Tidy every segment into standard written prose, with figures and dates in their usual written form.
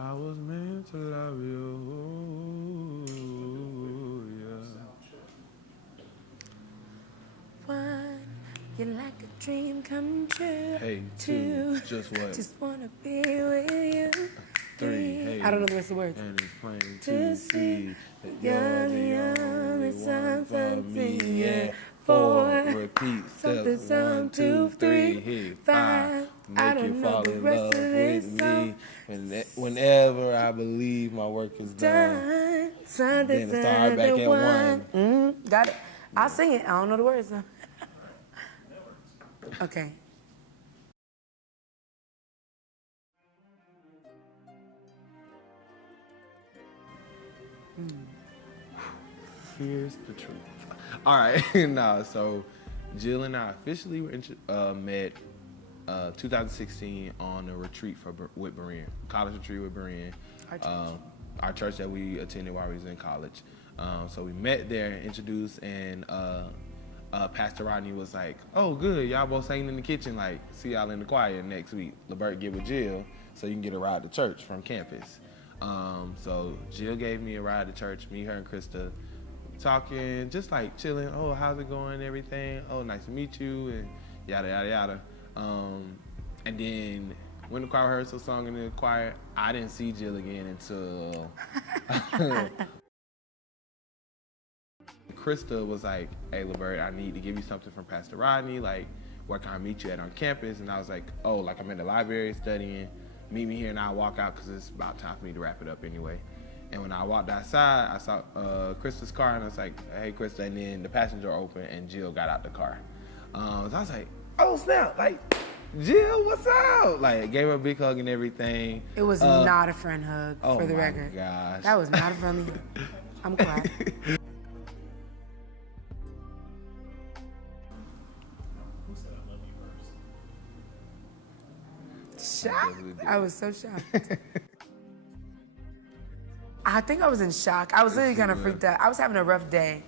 I was meant to love you. Yeah. One, you're like a dream come true. Hey, Two, just what? just wanna be with you. Three, hey. I don't know the rest of the words. And it's plain To to see that you're the only one for me. Yeah. Four, repeat steps. 1, 2, 3, hit 5. Make you fall in love with me. Whenever I believe my work is done, then start back at 1. Got it. I'll sing it. I don't know the words though. Okay. Here's the truth. All right, nah. So, Jill and I officially met 2016 on a retreat with Berean, college retreat with Berean, our church that we attended while we was in college. So we met there, introduced, and Pastor Rodney was like, "Oh, good, y'all both singing in the kitchen. Like, see y'all in the choir next week. Labert get with Jill, so you can get a ride to church from campus." So Jill gave me a ride to church. Me, her, and Krista talking, just like chilling. Oh, how's it going? Everything. Oh, nice to meet you, and yada yada yada. And then when the choir rehearsal song in the choir, I didn't see Jill again until Krista was like, "Hey, Labert, I need to give you something from Pastor Rodney. Like, where can I meet you at on campus?" And I was like, "Oh, like I'm in the library studying. Meet me here," and I'll walk out because it's about time for me to wrap it up anyway. And when I walked outside, I saw Krista's car, and I was like, "Hey, Krista," and then the passenger door opened, and Jill got out the car. So I was like, "Oh, snap, like, Jill, what's up?" Like, gave her a big hug and everything. It was not a friend hug, for the record. Oh, my gosh. That was not a friendly hug. I'm quiet. Shocked? I was so shocked. I think I was in shock. I was literally kind of freaked out. I was having a rough day.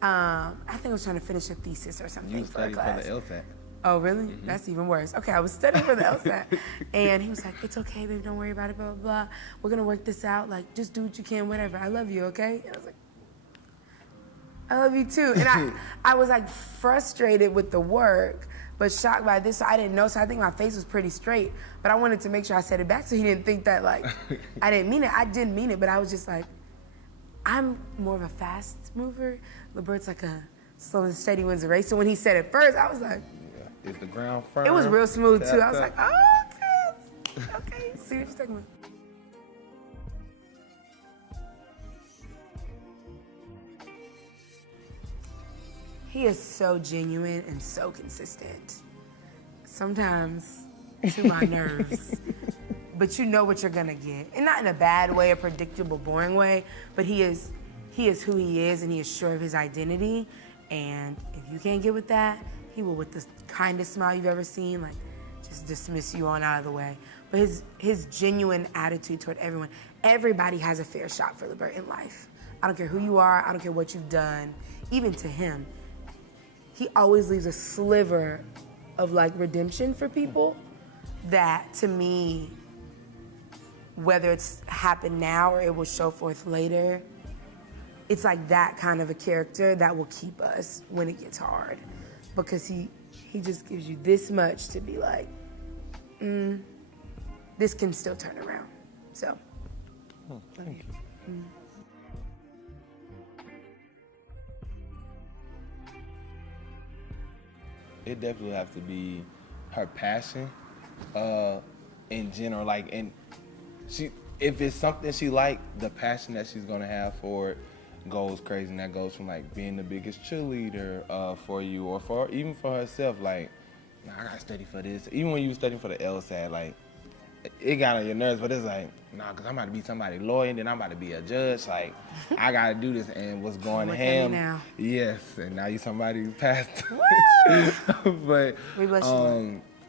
I think I was trying to finish a thesis or something. You studied for the LSAT. Oh, really? That's even worse. Okay, I was studying for the LSAT. And he was like, "It's okay, babe, don't worry about it, blah, blah, blah. We're gonna work this out. Like, just do what you can, whatever. I love you, okay?" And I was like, "I love you too." And I was like frustrated with the work, but shocked by this. So I didn't know, so I think my face was pretty straight. But I wanted to make sure I said it back so he didn't think that, like, I didn't mean it. I didn't mean it, but I was just like, I'm more of a fast mover. Labert's like a slow and steady wins the race. So when he said it first, I was like, Is the ground firm? it was real smooth too. I was like, "Oh, okay. See what you're talking about." He is so genuine and so consistent. Sometimes to my nerves. But you know what you're gonna get. And not in a bad way, a predictable, boring way, but he is who he is, and he is sure of his identity. And if you can't get with that, he will, with the kindest smile you've ever seen, like, just dismiss you on out of the way. But his genuine attitude toward everyone, everybody has a fair shot for Labert in life. I don't care who you are, I don't care what you've done, even to him. He always leaves a sliver of, like, redemption for people that, to me, whether it's happened now or it will show forth later, it's like that kind of a character that will keep us when it gets hard. Because he just gives you this much to be like, this can still turn around. So. Oh, thank you. It definitely has to be her passion, in general. Like, and if it's something she like, the passion that she's gonna have for it goes crazy. And that goes from, like, being the biggest cheerleader for you, or even for herself. Like, nah, I gotta study for this. Even when you were studying for the LSAT, like, it got on your nerves, but it's like, nah, because I'm about to be somebody lawyer, and then I'm about to be a judge. Like, I got to do this, and what's going to him. Now. Yes, and now you somebody who passed. But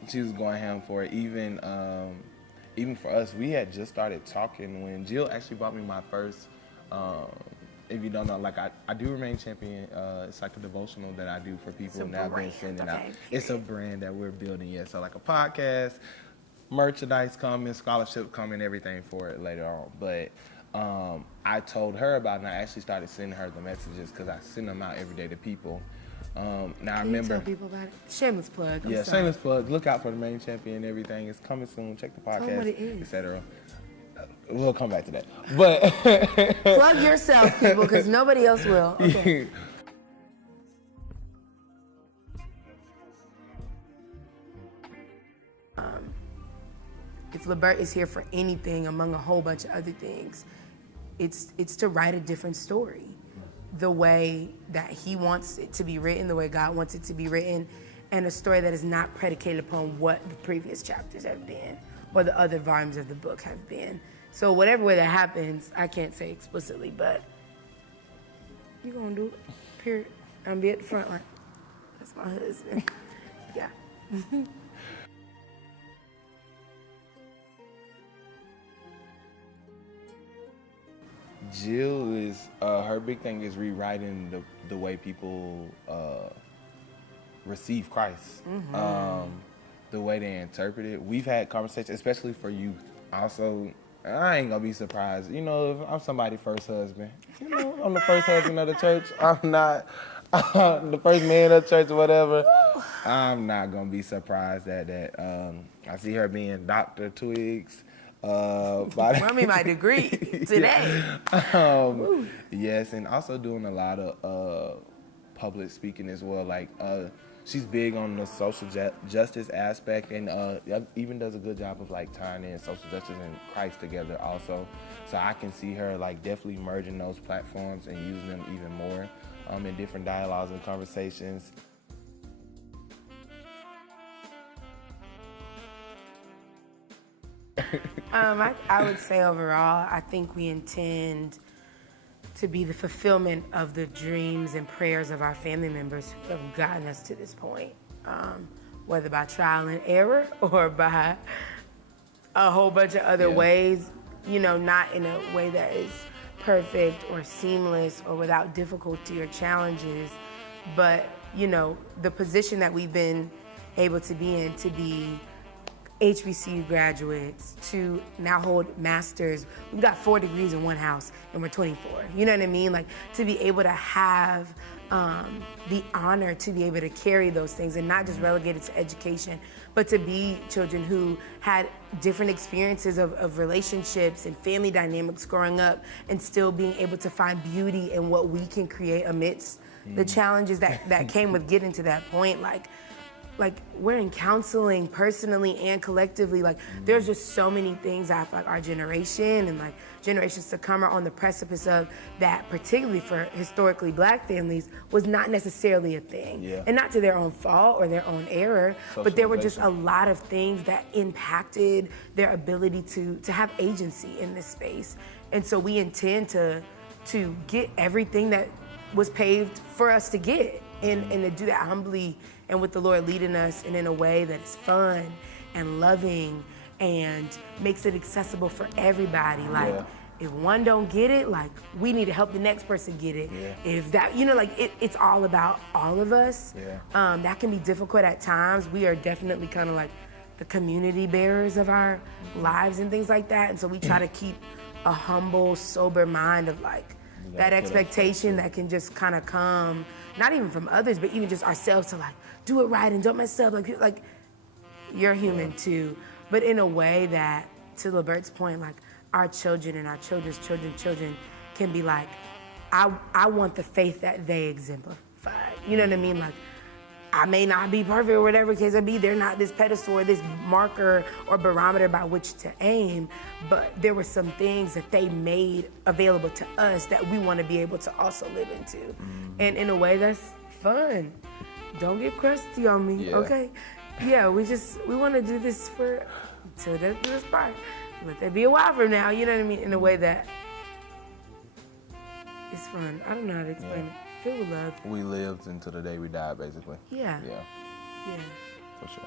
she was going ham for it. Even for us, we had just started talking when Jill actually bought me my first, if you don't know, like, I do Remain Champion. It's like a devotional that I do for people, and I've been sending out. It's a brand that we're building, yeah. So, like, a podcast, merchandise coming, scholarship coming, everything for it later on. But I told her about it, and I actually started sending her the messages because I send them out every day to people. Now I Can remember. you tell people about it? Shameless plug. I'm Yeah, sorry. shameless plug. Look out for the main champion and everything. It's coming soon. Check the Tell 'em what it podcast, is. etc. We'll come back to that. But Plug yourself, people, because nobody else will. Okay. If Labert is here for anything among a whole bunch of other things, it's to write a different story. The way that he wants it to be written, the way God wants it to be written, and a story that is not predicated upon what the previous chapters have been or the other volumes of the book have been. So whatever way that happens, I can't say explicitly, but you're gonna do it, period. I'm gonna be at the front like, that's my husband. Yeah. Jill is her big thing is rewriting the way people receive Christ, the way they interpret it. We've had conversations, especially for youth. Also, I ain't gonna be surprised. You know, if I'm somebody's first husband. You know, I'm the first husband of the church. I'm not the first man of the church or whatever. I'm not gonna be surprised at that. I see her being Dr. Twiggs. Run me my degree today. Yes, and also doing a lot of public speaking as well. Like she's big on the social justice aspect, and even does a good job of like tying in social justice and Christ together also. So I can see her like definitely merging those platforms and using them even more in different dialogues and conversations. I would say overall, I think we intend to be the fulfillment of the dreams and prayers of our family members who have gotten us to this point, whether by trial and error or by a whole bunch of other ways, you know, not in a way that is perfect or seamless or without difficulty or challenges, but, you know, the position that we've been able to be in, to be HBCU graduates, to now hold masters. We've got 4 degrees in one house and we're 24. You know what I mean? Like, to be able to have the honor to be able to carry those things and not just relegated to education, but to be children who had different experiences of relationships and family dynamics growing up and still being able to find beauty in what we can create amidst the challenges that came with getting to that point. Like we're in counseling personally and collectively. Like there's just so many things I feel like our generation and like generations to come are on the precipice of that, particularly for historically Black families, was not necessarily a thing. And not to their own fault or their own error, but there were just a lot of things that impacted their ability to have agency in this space. And so we intend to get everything that was paved for us to get and to do that humbly and with the Lord leading us and in a way that is fun and loving and makes it accessible for everybody. Like, if one don't get it, like, we need to help the next person get it. If that, you know, like, it's all about all of us. That can be difficult at times. We are definitely kind of like the community bearers of our lives and things like that. And so we try to keep a humble, sober mind of like, that expectation that can just kind of come, not even from others, but even just ourselves to like, do it right and don't mess up. Like you're human too, but in a way that, to Labert's point, like our children and our children's children can be like, I want the faith that they exemplify. You know what I mean? Like, I may not be perfect or whatever the case may be. They're not this pedestal or this marker or barometer by which to aim, but there were some things that they made available to us that we want to be able to also live into. And in a way that's fun. Don't get crusty on me, okay? Yeah, we want to do this till this part. Let that be a while from now, you know what I mean? In a way that is fun. I don't know how to explain it. Filled with love. We lived until the day we died, basically. Yeah. For sure.